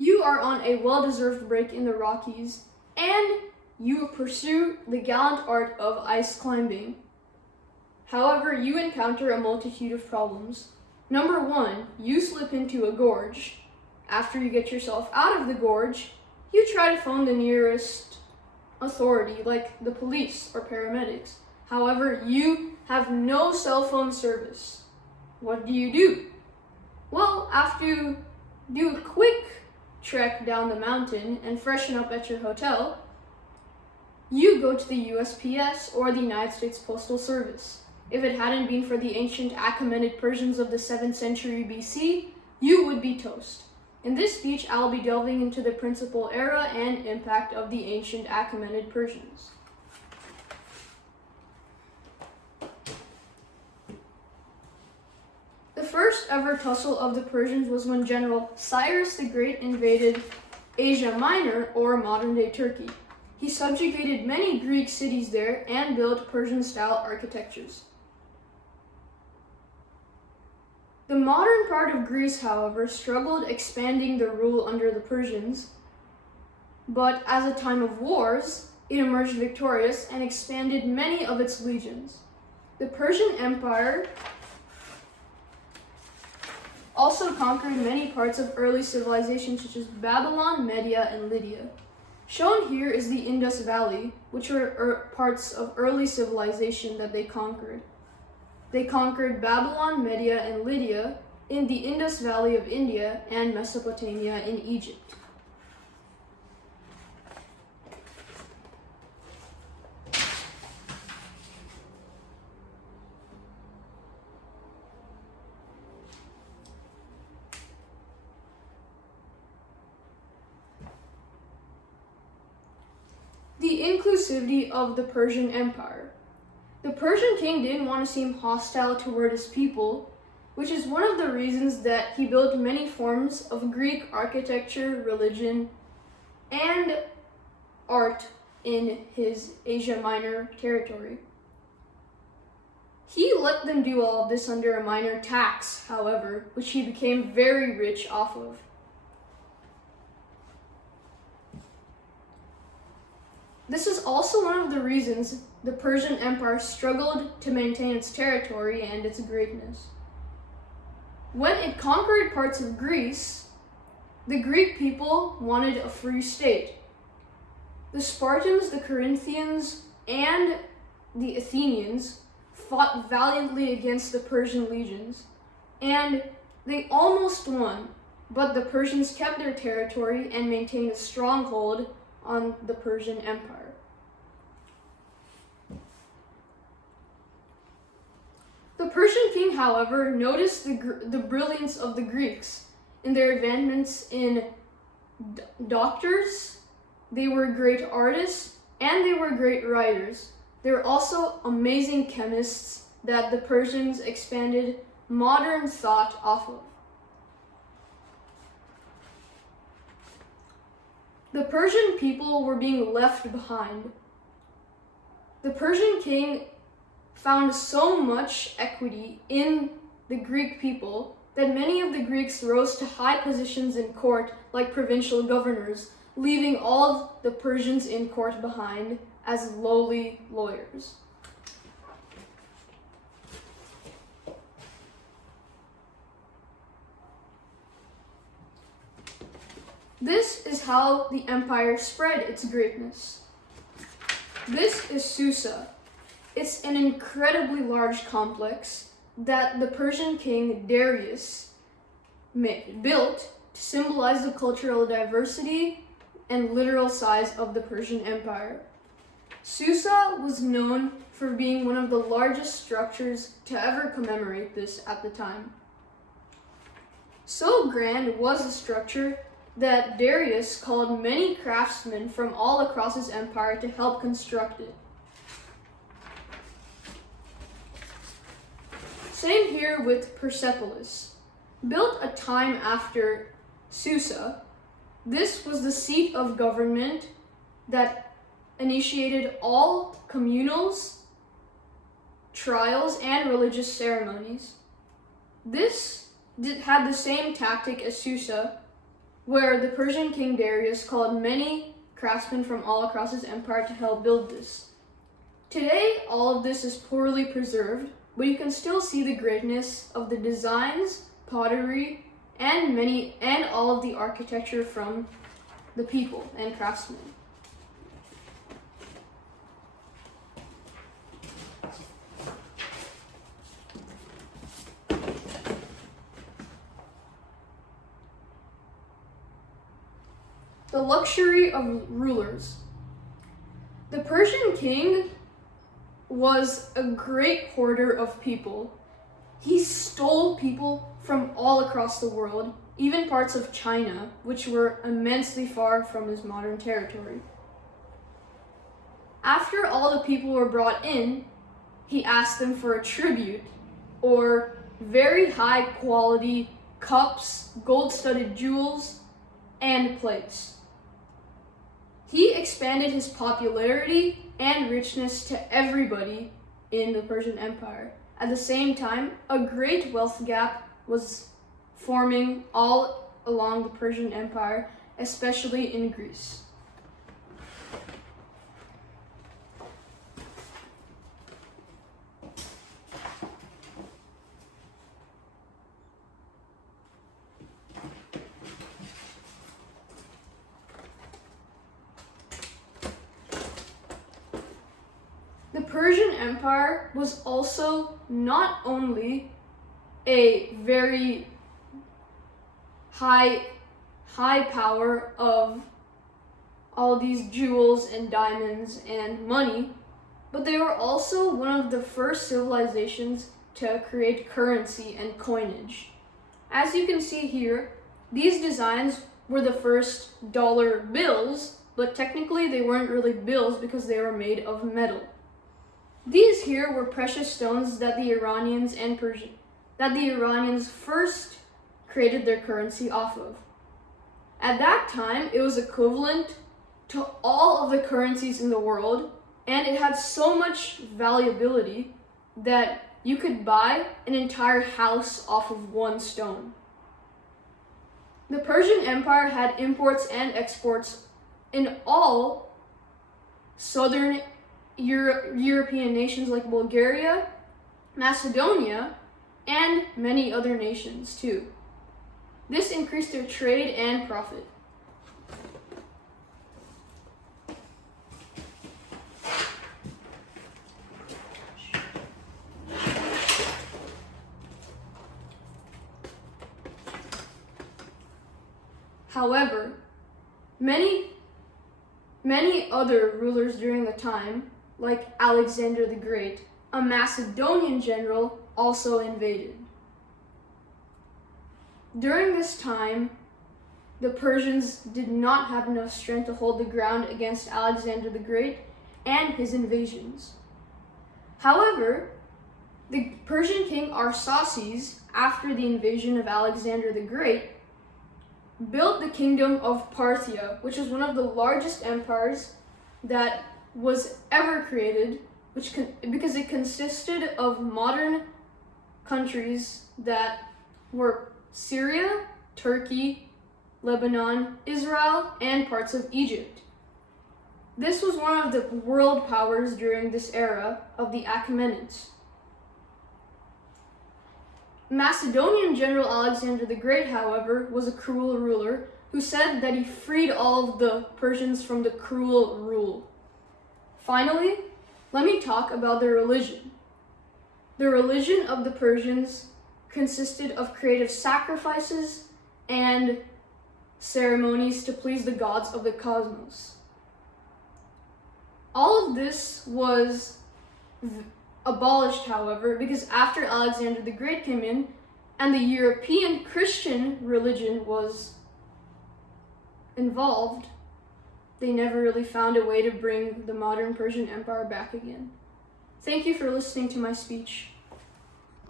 You are on a well-deserved break in the Rockies, and you pursue the gallant art of ice climbing. However, you encounter a multitude of problems. Number 1, you slip into a gorge. After you get yourself out of the gorge, you try to phone the nearest authority, like the police or paramedics. However, you have no cell phone service. What do? Well, after you do a quick trek down the mountain and freshen up at your hotel, you go to the USPS or the United States Postal Service. If it hadn't been for the ancient Achaemenid Persians of the 7th century BC, you would be toast. In this speech, I'll be delving into the principal era and impact of the ancient Achaemenid Persians. The first ever tussle of the Persians was when General Cyrus the Great invaded Asia Minor, or modern-day Turkey. He subjugated many Greek cities there and built Persian-style architectures. The modern part of Greece, however, struggled expanding their rule under the Persians, but as a time of wars, it emerged victorious and expanded many of its legions. The Persian Empire also conquered many parts of early civilization such as Babylon, Media, and Lydia. Shown here is the Indus Valley, which are parts of early civilization that they conquered. They conquered Babylon, Media, and Lydia in the Indus Valley of India and Mesopotamia in Egypt. The inclusivity of the Persian Empire. The Persian king didn't want to seem hostile toward his people, which is one of the reasons that he built many forms of Greek architecture, religion, and art in his Asia Minor territory. He let them do all of this under a minor tax, however, which he became very rich off of. This is also one of the reasons the Persian Empire struggled to maintain its territory and its greatness. When it conquered parts of Greece, the Greek people wanted a free state. The Spartans, the Corinthians, and the Athenians fought valiantly against the Persian legions, and they almost won, but the Persians kept their territory and maintained a stronghold on the Persian Empire. The Persian king, however, noticed the brilliance of the Greeks in their advancements in doctors. They were great artists, and they were great writers. They were also amazing chemists that the Persians expanded modern thought off of. The Persian people were being left behind. The Persian king found so much equity in the Greek people that many of the Greeks rose to high positions in court, like provincial governors, leaving all the Persians in court behind as lowly lawyers. This is how the empire spread its greatness. This is Susa. It's an incredibly large complex that the Persian king Darius built to symbolize the cultural diversity and literal size of the Persian Empire. Susa was known for being one of the largest structures to ever commemorate this at the time. So grand was the structure that Darius called many craftsmen from all across his empire to help construct it. Same here with Persepolis. Built a time after Susa, this was the seat of government that initiated all communals, trials, and religious ceremonies. This had the same tactic as Susa, where the Persian king Darius called many craftsmen from all across his empire to help build this. Today, all of this is poorly preserved, but you can still see the greatness of the designs, pottery, and all of the architecture from the people and craftsmen. The luxury of rulers. The Persian king was a great hoarder of people. He stole people from all across the world, even parts of China, which were immensely far from his modern territory. After all the people were brought in, he asked them for a tribute, or very high quality cups, gold-studded jewels, and plates. He expanded his popularity and richness to everybody in the Persian Empire. At the same time, a great wealth gap was forming all along the Persian Empire, especially in Greece. The Persian Empire was also not only a very high power of all these jewels and diamonds and money, but they were also one of the first civilizations to create currency and coinage. As you can see here, these designs were the first dollar bills, but technically they weren't really bills because they were made of metal. These here were precious stones that the Iranians first created their currency off of. At that time, it was equivalent to all of the currencies in the world, and it had so much valuability that you could buy an entire house off of one stone. The Persian Empire had imports and exports in all southern European nations like Bulgaria, Macedonia, and many other nations too. This increased their trade and profit. However, many other rulers during the time, like Alexander the Great, a Macedonian general, also invaded. During this time, the Persians did not have enough strength to hold the ground against Alexander the Great and his invasions. However, the Persian king Arsaces, after the invasion of Alexander the Great, built the kingdom of Parthia, which was one of the largest empires that was ever created, because it consisted of modern countries that were Syria, Turkey, Lebanon, Israel, and parts of Egypt. This was one of the world powers during this era of the Achaemenids. Macedonian general Alexander the Great, however, was a cruel ruler who said that he freed all of the Persians from the cruel rule. Finally, let me talk about their religion. The religion of the Persians consisted of creative sacrifices and ceremonies to please the gods of the cosmos. All of this was abolished, however, because after Alexander the Great came in and the European Christian religion was involved, they never really found a way to bring the modern Persian Empire back again. Thank you for listening to my speech.